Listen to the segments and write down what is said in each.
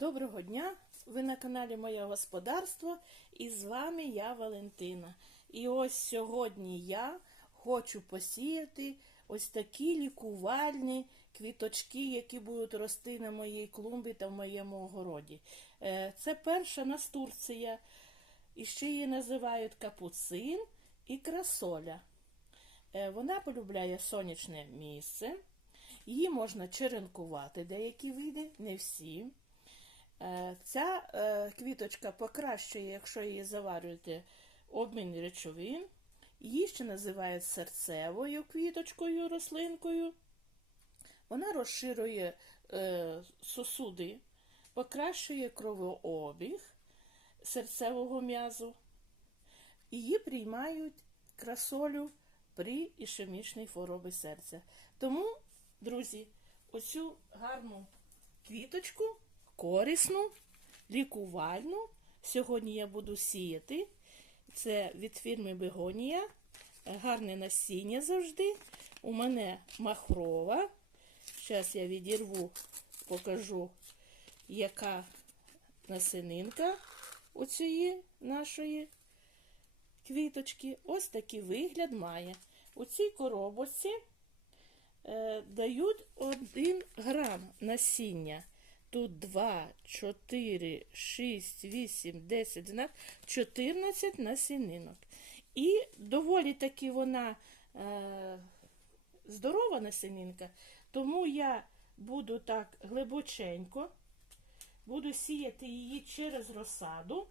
Доброго дня! Ви на каналі Моє Господарство і з вами я Валентина. І ось сьогодні я хочу посіяти ось такі лікувальні квіточки, які будуть рости на моїй клумбі та в моєму огороді. Е, Це перша настурція, і ще її називають капуцин і красоля. Е, Вона полюбляє сонячне місце. Її можна черенкувати, деякі види, не всі. Е, Ця е, квіточка покращує, якщо її заварюєте, обмін речовин. Її ще називають серцевою квіточкою, рослинкою. Вона розширює е, сосуди, покращує кровообіг серцевого м'язу. Її приймають красолю при ішемічній хворобі серця. Тому, друзі, оцю гарну квіточку, корисну, лікувальну, сьогодні я буду сіяти. Це від фірми Бегонія. Гарне насіння завжди. У мене махрова. Зараз я відірву, покажу, яка насининка у цієї нашої квіточки. Ось такий вигляд має. У цій коробочці е, дають 1 грам насіння. Тут 2, 4, 6, 8, 10, 12, 14 насінинок. І доволі таки вона е, здорова насінинка, тому я буду так глибоченько, буду сіяти її через розсаду,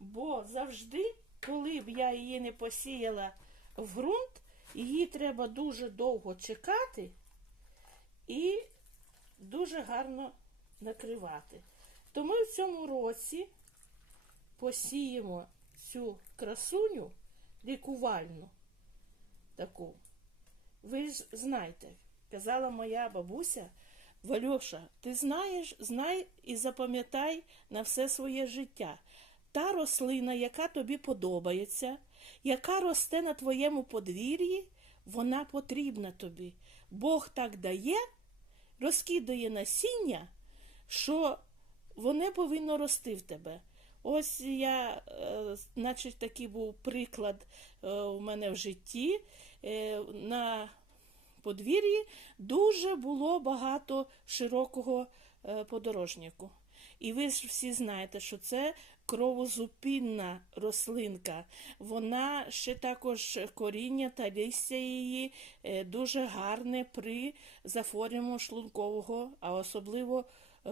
бо завжди, коли б я її не посіяла в ґрунт, її треба дуже довго чекати і дуже гарно накривати. То ми в цьому році посіємо цю красуню лікувальну таку. Ви ж знаєте, казала моя бабуся, Вальоша, ти знаєш, знай і запам'ятай на все своє життя. Та рослина, яка тобі подобається, яка росте на твоєму подвір'ї, вона потрібна тобі. Бог так дає, розкидає насіння, що воно повинно рости в тебе. Ось я, е, значить, такий був приклад е, у мене в житті. Е, На подвір'ї дуже було багато широкого е, подорожнику. І ви ж всі знаєте, що це кровозупинна рослинка. Вона ще також коріння та листя її е, дуже гарне при захворюванні шлункового, а особливо е,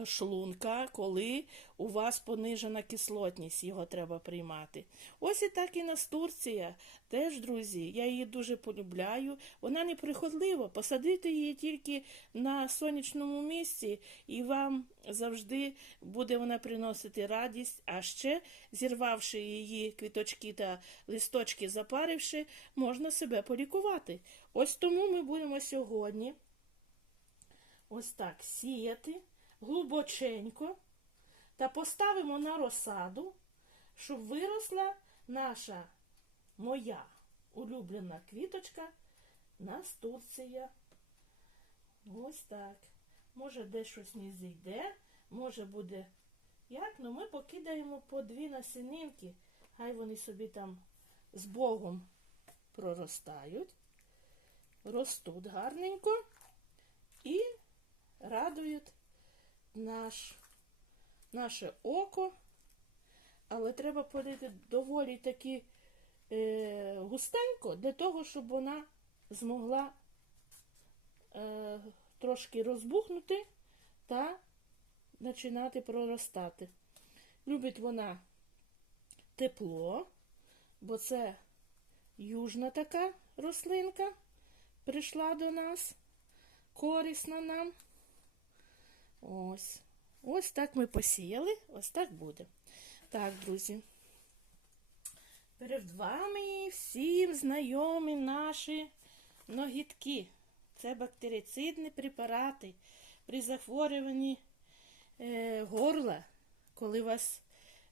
шлунка, коли у вас понижена кислотність, його треба приймати. Ось і так і настурція. Теж, друзі, я її дуже полюбляю. Вона неприхотлива. Посадити її тільки на сонячному місці, і вам завжди буде вона приносити радість. А ще, зірвавши її квіточки та листочки, запаривши, можна себе полікувати. Ось тому ми будемо сьогодні ось так сіяти глибоченько та поставимо на розсаду, щоб виросла наша моя улюблена квіточка настурція. Ось так. Може, десь щось не зійде, може буде як, ну ми покидаємо по дві насінинки, хай вони собі там з Богом проростають, ростуть гарненько і радують наш, наше око, але треба полити доволі таки е, густенько для того, щоб вона змогла е, трошки розбухнути та починати проростати. Любить вона тепло, бо це южна така рослинка прийшла до нас, корисна нам. Ось. Ось так ми посіяли, ось так буде. Так, друзі. Перед вами всім знайомі наші ногітки. Це бактерицидні препарати при захворюванні е, горла, коли у вас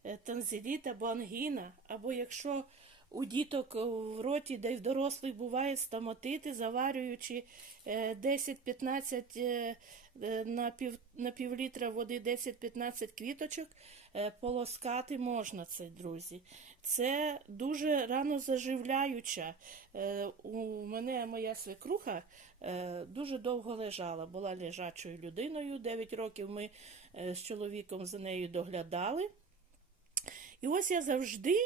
е, танзеліт або ангіна, або якщо у діток в роті, де й в дорослих буває стамотити, заварюючи е, 10-15 е, е, на пів, на пів води 10-15 квіточок, е, полоскати можна це, друзі. Це дуже рано заживляюча. Е, У мене моя свекруха е, дуже довго лежала, була лежачою людиною. 9 років ми е, з чоловіком за нею доглядали. І ось я завжди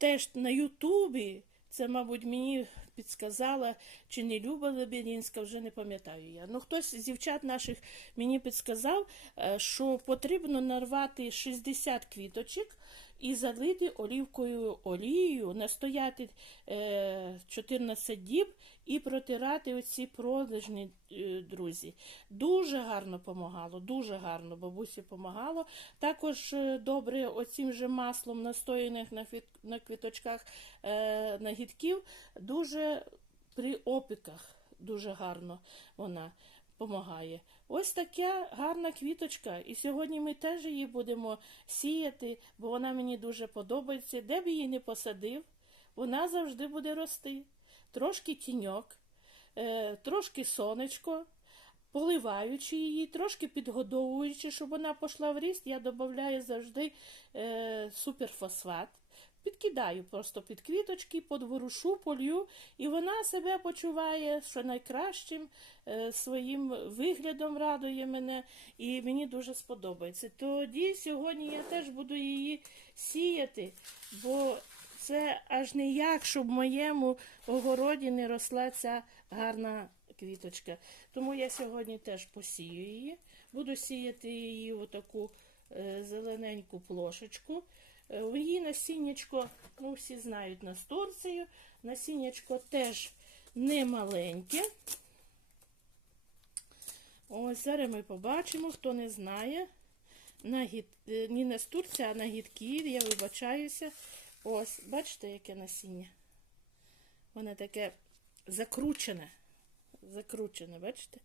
теж на Ютубі, це, мабуть, мені підсказала, чи не Люба Лебедінська, вже не пам'ятаю я. Ну, хтось з дівчат наших мені підсказав, е, що потрібно нарвати 60 квіточок і залити олівкою олією, настояти е, 14 діб і протирати оці пролежні, е, друзі. Дуже гарно помагало, дуже гарно бабусі помагало. Також е, добре оцим же маслом настояних на, квіт, на квіточках е, нагідків, дуже при опіках дуже гарно вона допомагає. Ось така гарна квіточка. І сьогодні ми теж її будемо сіяти, бо вона мені дуже подобається. Де б її не посадив, вона завжди буде рости. Трошки тіньок, е, трошки сонечко, поливаючи її, трошки підгодовуючи, щоб вона пішла в ріст, я додаю завжди е, суперфосфат. Підкидаю просто під квіточки, подворушу, полью, і вона себе почуває що найкращим е, своїм виглядом радує мене, і мені дуже сподобається. Тоді сьогодні я теж буду її сіяти, бо це аж ніяк, щоб в моєму огороді не росла ця гарна квіточка. Тому я сьогодні теж посію її. Буду сіяти її в таку е, зелененьку плошечку. Е, Її насіннячко, ну всі знають настурцію, насіннячко теж не маленьке. Ось зараз ми побачимо, хто не знає. Нагід... е, Не настурція, а нагідків, я вибачаюся. Ось, бачите, яке насіння? Воно таке закручене. Закручене, бачите?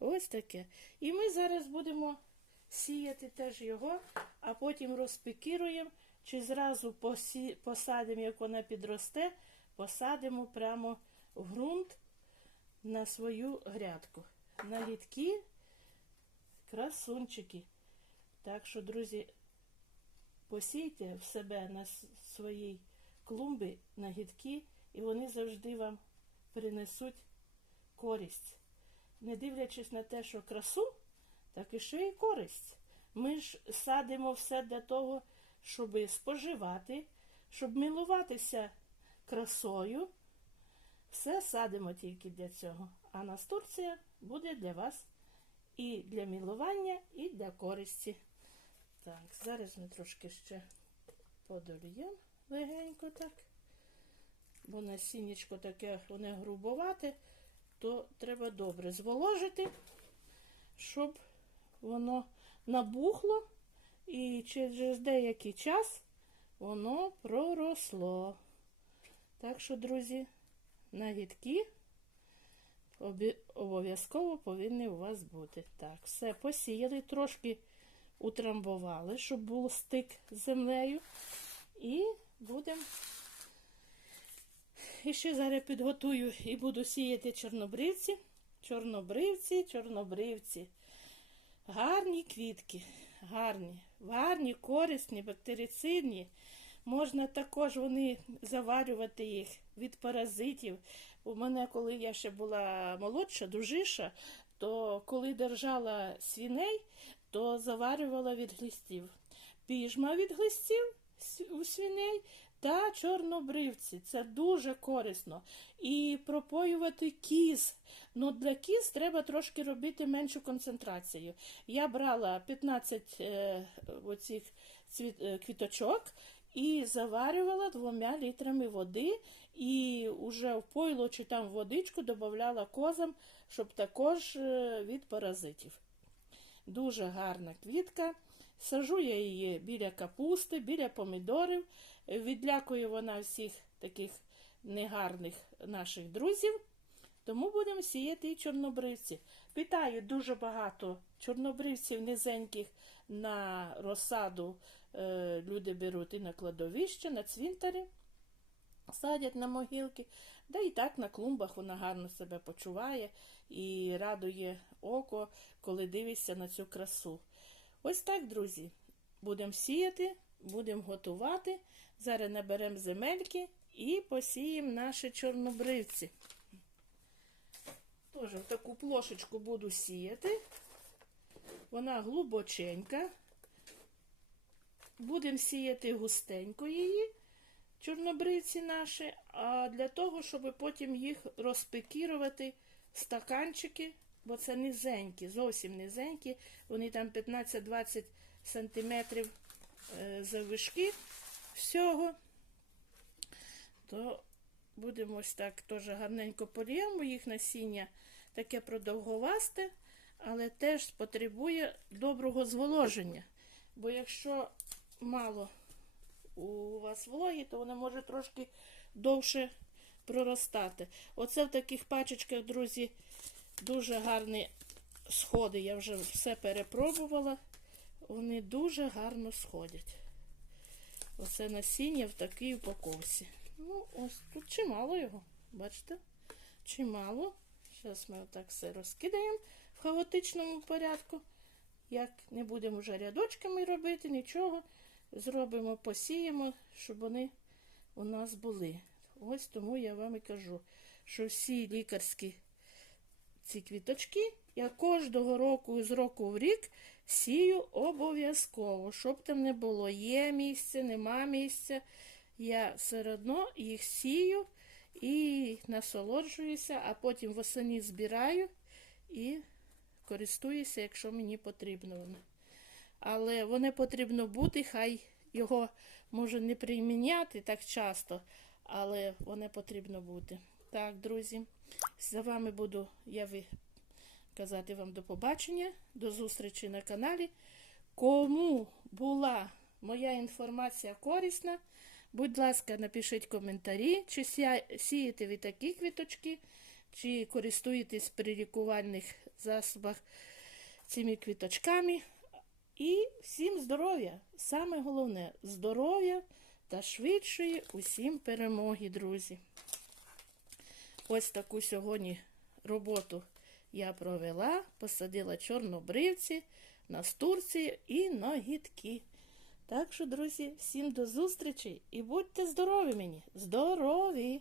Ось таке. І ми зараз будемо сіяти теж його, а потім розпікіруємо, чи зразу посадимо, як вона підросте, посадимо прямо в ґрунт на свою грядку. На гідкі красунчики. Так що, друзі, посійте в себе на своїй клумбі нагідки, і вони завжди вам принесуть користь. Не дивлячись на те, що красу, так і ще й користь. Ми ж садимо все для того, щоб споживати, щоб милуватися красою. Все садимо тільки для цього. А настурція буде для вас і для милування, і для користі. Так, зараз ми трошки ще подольємо легенько так. Бо насіннячко таке воно грубовате, то треба добре зволожити, щоб воно набухло і через деякий час воно проросло. Так що, друзі, нагідки обов'язково повинні у вас бути. Так, все посіяли, трошки утрамбували, щоб був стик з землею. І будемо. Ще зараз підготую і буду сіяти чорнобривці. Чорнобривці, чорнобривці. Гарні квітки, гарні, гарні, корисні, бактерицидні. Можна також вони заварювати їх від паразитів. У мене, коли я ще була молодша, дужиша, то коли держала свіней, то заварювала від глистів. Піжма від глистів у свіней та чорнобривці. Це дуже корисно. І пропоювати кіз. Ну, для кіз треба трошки робити меншу концентрацію. Я брала 15 е, оцих цвіт, е, квіточок і заварювала двома літрами води, і вже в пойло чи там водичку додавала козам, щоб також е, від паразитів. Дуже гарна квітка. Сажу я її біля капусти, біля помідорів. Відлякує вона всіх таких негарних наших друзів. Тому будемо сіяти і чорнобривці. Питаю дуже багато чорнобривців низеньких на розсаду. е, люди беруть і на кладовище, на цвинтарі. Садять на могилки, да і так на клумбах вона гарно себе почуває і радує око, коли дивишся на цю красу. Ось так, друзі, будемо сіяти, будемо готувати. Зараз наберемо земельки і посіємо наші чорнобривці. Теж в таку плошечку буду сіяти. Вона глибоченька. Будемо сіяти густенько її, чорнобривці наші, а для того, щоб потім їх розпекірувати в стаканчики, бо це низенькі, зовсім низенькі. Вони там 15-20 сантиметрів е, заввишки всього. То будемо ось так теж гарненько поліємо їх насіння таке продовговасте, але теж потребує доброго зволоження. Бо якщо мало у вас вологі, то воно може трошки довше проростати. Оце в таких пачечках, друзі, дуже гарні сходи. Я вже все перепробувала. Вони дуже гарно сходять. Оце насіння в такій упаковці. Ну, ось тут чимало його. Бачите? Чимало. Зараз ми отак все розкидаємо в хаотичному порядку. Як не будемо вже рядочками робити, нічого. Зробимо, посіємо, щоб вони у нас були. Ось тому я вам і кажу, що всі лікарські ці квіточки я кожного року з року в рік сію обов'язково, щоб там не було. Є місце, нема місця. Я все одно їх сію і насолоджуюся, а потім восені збираю і користуюся, якщо мені потрібно воно. Але воно потрібно бути, хай його може не приміняти так часто, але воно потрібно бути. Так, друзі, за вами буду я казати вам до побачення, до зустрічі на каналі. Кому була моя інформація корисна, будь ласка, напишіть коментарі, чи сієте ви такі квіточки, чи користуєтесь при лікувальних засобах цими квіточками. І всім здоров'я! Саме головне здоров'я та швидшої усім перемоги, друзі. Ось таку сьогодні роботу я провела, посадила чорнобривці, настурці і нагідки. Так що, друзі, всім до зустрічі і будьте здорові мені! Здорові!